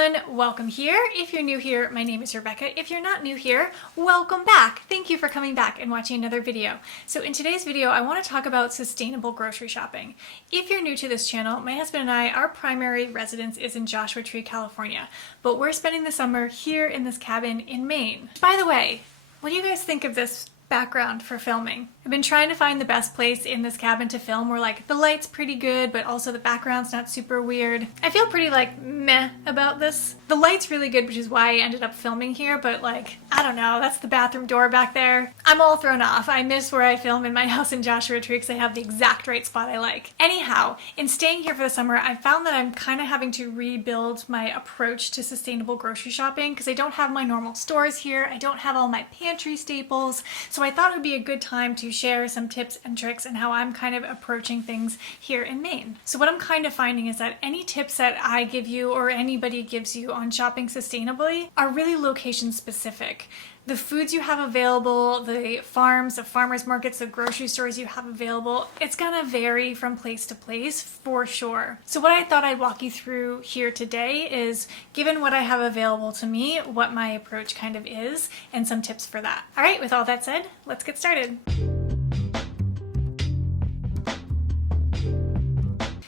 everyone, welcome here. If you're new here, my name is Rebecca. If you're not new here, welcome back. Thank you for coming back and watching another video. So in today's video, I want to talk about sustainable grocery shopping. If you're new to this channel, my husband and I, our primary residence is in Joshua Tree, California, but we're spending the summer here in this cabin in Maine. By the way, what do you guys think of this background for filming? I've been trying to find the best place in this cabin to film where like the light's pretty good, but also the background's not super weird. I feel pretty like meh about this. The light's really good, which is why I ended up filming here, but like, I don't know, that's the bathroom door back there. I'm all thrown off. I miss where I film in my house in Joshua Tree because I have the exact right spot I like. Anyhow, in staying here for the summer, I found that I'm kind of having to rebuild my approach to sustainable grocery shopping because I don't have my normal stores here. I don't have all my pantry staples. So I thought it would be a good time to share some tips and tricks and how I'm kind of approaching things here in Maine. So what I'm kind of finding is that any tips that I give you or anybody gives you on shopping sustainably are really location specific. The foods you have available, the farms, the farmers markets, the grocery stores you have available, it's gonna vary from place to place for sure. So what I thought I'd walk you through here today is, given what I have available to me, what my approach kind of is, and some tips for that. All right, with all that said, let's get started.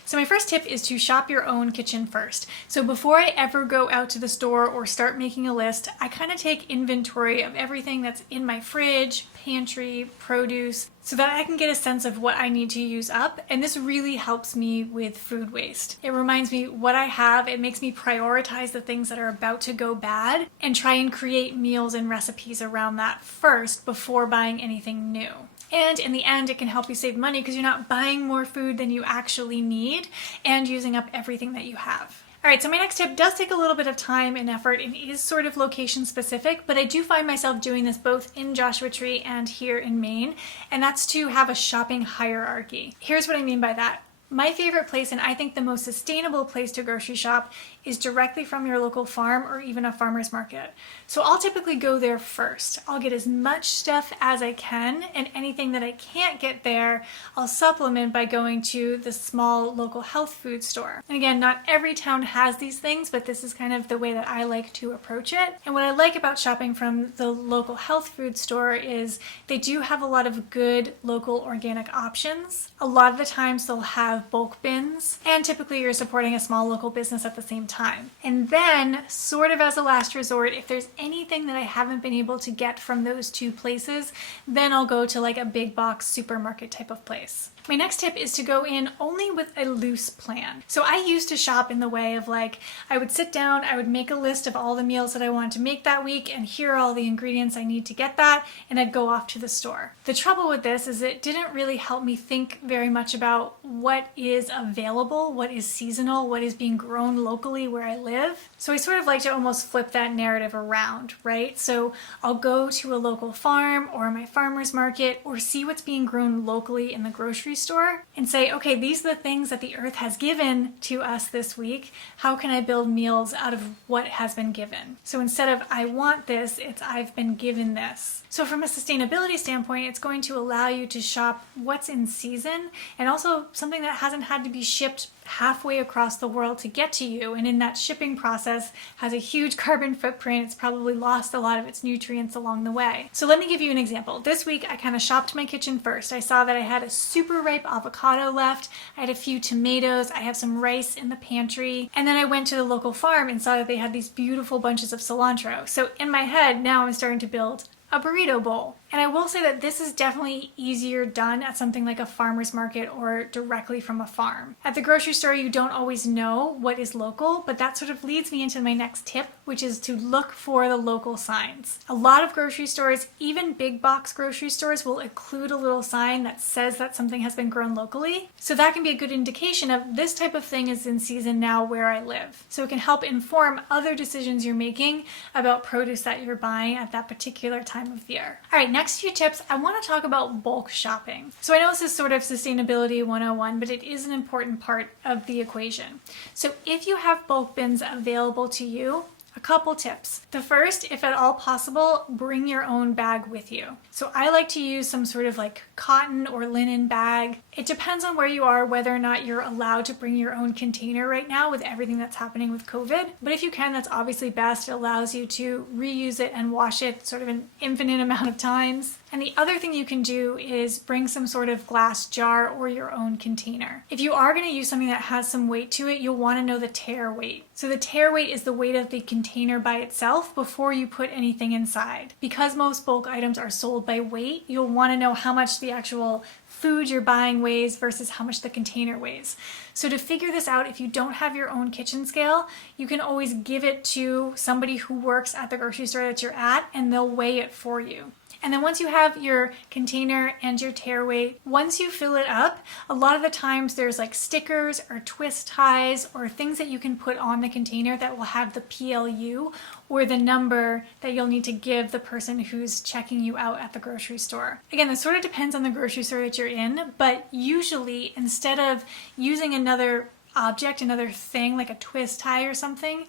So my first tip is to shop your own kitchen first. So before I ever go out to the store or start making a list, I kind of take inventory of everything that's in my fridge, pantry, produce, so that I can get a sense of what I need to use up. And this really helps me with food waste. It reminds me what I have. It makes me prioritize the things that are about to go bad and try and create meals and recipes around that first before buying anything new. And in the end, it can help you save money because you're not buying more food than you actually need and using up everything that you have. All right, so my next tip does take a little bit of time and effort and is sort of location specific, but I do find myself doing this both in Joshua Tree and here in Maine, and that's to have a shopping hierarchy. Here's what I mean by that. My favorite place, and I think the most sustainable place to grocery shop, is directly from your local farm or even a farmer's market. So I'll typically go there first. I'll get as much stuff as I can, and anything that I can't get there, I'll supplement by going to the small local health food store. And again, not every town has these things, but this is kind of the way that I like to approach it. And what I like about shopping from the local health food store is they do have a lot of good local organic options. A lot of the times they'll have bulk bins, and typically you're supporting a small local business at the same time. And then, sort of as a last resort, if there's anything that I haven't been able to get from those two places, then I'll go to like a big box supermarket type of place. My next tip is to go in only with a loose plan. So I used to shop in the way of like, I would sit down, I would make a list of all the meals that I wanted to make that week, and here are all the ingredients I need to get that, and I'd go off to the store. The trouble with this is it didn't really help me think very much about what is available, what is seasonal, what is being grown locally where I live. So I sort of like to almost flip that narrative around, right? So I'll go to a local farm or my farmer's market or see what's being grown locally in the grocery store and say, okay, these are the things that the earth has given to us this week. How can I build meals out of what has been given? So instead of I want this, it's I've been given this. So from a sustainability standpoint, it's going to allow you to shop what's in season and also something that hasn't had to be shipped halfway across the world to get to you, and in that shipping process has a huge carbon footprint. It's probably lost a lot of its nutrients along the way. So let me give you an example. This week I kind of shopped my kitchen first. I saw that I had a super ripe avocado left, I had a few tomatoes, I have some rice in the pantry, and then I went to the local farm and saw that they had these beautiful bunches of cilantro. So in my head now I'm starting to build a burrito bowl. And I will say that this is definitely easier done at something like a farmer's market or directly from a farm. At the grocery store, you don't always know what is local, but that sort of leads me into my next tip, which is to look for the local signs. A lot of grocery stores, even big box grocery stores, will include a little sign that says that something has been grown locally. So that can be a good indication of this type of thing is in season now where I live. So it can help inform other decisions you're making about produce that you're buying at that particular time of year. All right, next few tips, I want to talk about bulk shopping. So I know this is sort of sustainability 101, but it is an important part of the equation. So if you have bulk bins available to you, a couple tips. The first, if at all possible, bring your own bag with you. So I like to use some sort of like cotton or linen bag. It depends on where you are, whether or not you're allowed to bring your own container right now with everything that's happening with COVID. But if you can, that's obviously best. It allows you to reuse it and wash it sort of an infinite amount of times. And the other thing you can do is bring some sort of glass jar or your own container. If you are going to use something that has some weight to it, you'll want to know the tare weight. So the tare weight is the weight of the container by itself before you put anything inside. Because most bulk items are sold by weight, you'll want to know how much the actual food you're buying weighs versus how much the container weighs. So to figure this out, if you don't have your own kitchen scale, you can always give it to somebody who works at the grocery store that you're at and they'll weigh it for you. And then once you have your container and your tare weight, once you fill it up, a lot of the times there's like stickers or twist ties or things that you can put on the container that will have the PLU or the number that you'll need to give the person who's checking you out at the grocery store. Again, this sort of depends on the grocery store that you're in, but usually instead of using another object, another thing like a twist tie or something,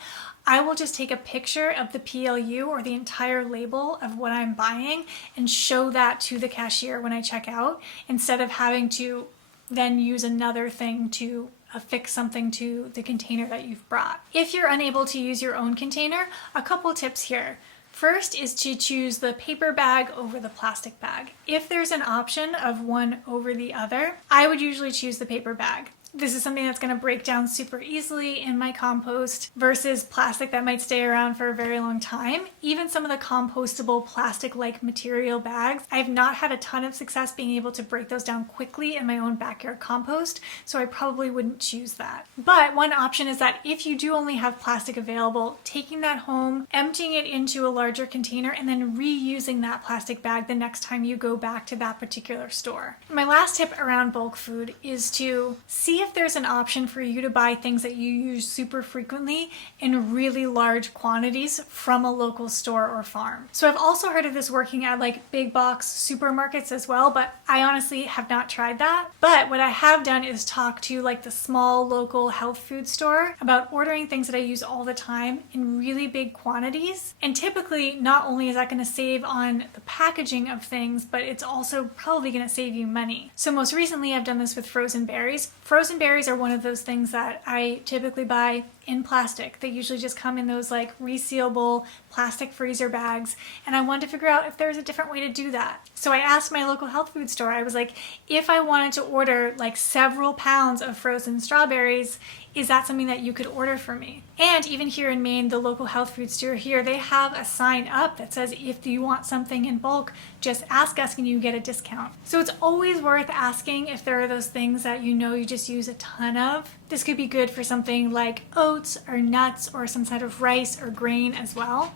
I will just take a picture of the PLU or the entire label of what I'm buying and show that to the cashier when I check out instead of having to then use another thing to affix something to the container that you've brought. If you're unable to use your own container, a couple tips here. First is to choose the paper bag over the plastic bag. If there's an option of one over the other, I would usually choose the paper bag. This is something that's going to break down super easily in my compost versus plastic that might stay around for a very long time. Even some of the compostable plastic-like material bags, I've not had a ton of success being able to break those down quickly in my own backyard compost, so I probably wouldn't choose that. But one option is that if you do only have plastic available, taking that home, emptying it into a larger container, and then reusing that plastic bag the next time you go back to that particular store. My last tip around bulk food is to see if there's an option for you to buy things that you use super frequently in really large quantities from a local store or farm. So I've also heard of this working at like big box supermarkets as well, but I honestly have not tried that. But what I have done is talk to like the small local health food store about ordering things that I use all the time in really big quantities. And typically, not only is that going to save on the packaging of things, but it's also probably going to save you money. So most recently I've done this with frozen berries. Frozen berries are one of those things that I typically buy in plastic. They usually just come in those like resealable plastic freezer bags, and I wanted to figure out if there's a different way to do that. So I asked my local health food store, I was like, if I wanted to order like several pounds of frozen strawberries, is that something that you could order for me? And even here in Maine, the local health food store here, they have a sign up that says if you want something in bulk, just ask us and you get a discount. So it's always worth asking if there are those things that you know you just use a ton of. This could be good for something like oats or nuts or some sort of rice or grain as well.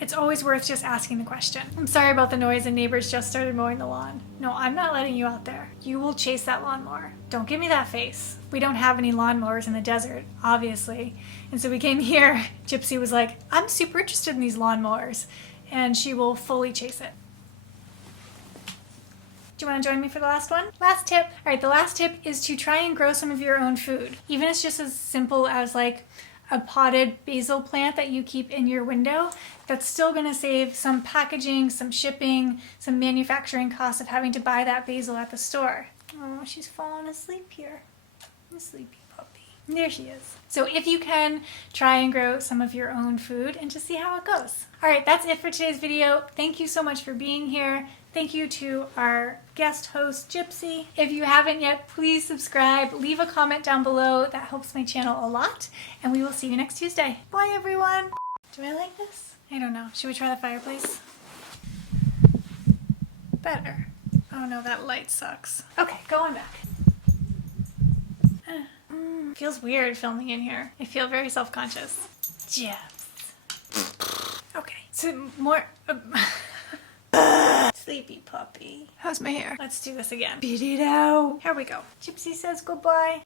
It's always worth just asking the question. I'm sorry about the noise, the neighbors just started mowing the lawn. No, I'm not letting you out there. You will chase that lawnmower. Don't give me that face. We don't have any lawnmowers in the desert, obviously. And so we came here. Gypsy was like, I'm super interested in these lawnmowers. And she will fully chase it. Do you want to join me for the last one? Last tip. All right, the last tip is to try and grow some of your own food. Even if it's just as simple as like a potted basil plant that you keep in your window, that's still going to save some packaging, some shipping, some manufacturing costs of having to buy that basil at the store. Oh, she's falling asleep here. A sleepy puppy. There she is. So if you can, try and grow some of your own food and just see how it goes. All right, that's it for today's video. Thank you so much for being here. Thank you to our guest host, Gypsy. If you haven't yet, please subscribe. Leave a comment down below. That helps my channel a lot. And we will see you next Tuesday. Bye, everyone. Do I like this? I don't know. Should we try the fireplace? Better. Oh no, that light sucks. Okay, going back. Feels weird filming in here. I feel very self-conscious. Yes. Okay, so more... Sleepy puppy. How's my hair? Let's do this again. Beat it out. Here we go. Gypsy says goodbye.